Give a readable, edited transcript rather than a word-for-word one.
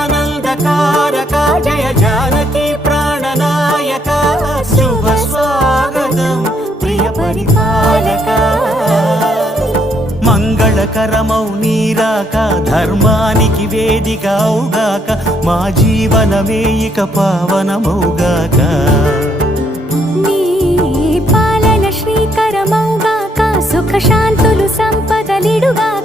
జగదానందకారక జయ జానకి ప్రాణనాయక శుభ స్వాగతం ప్రియ పరిపాలక మంగళకరమౌ నీరాక ధర్మానికి వేదిక అవుగాక మా జీవనమే ఇక పావనమౌగాక నీ పాలన శ్రీకరమౌగాక సుఖ శాంతులు సంపదలిడుగాక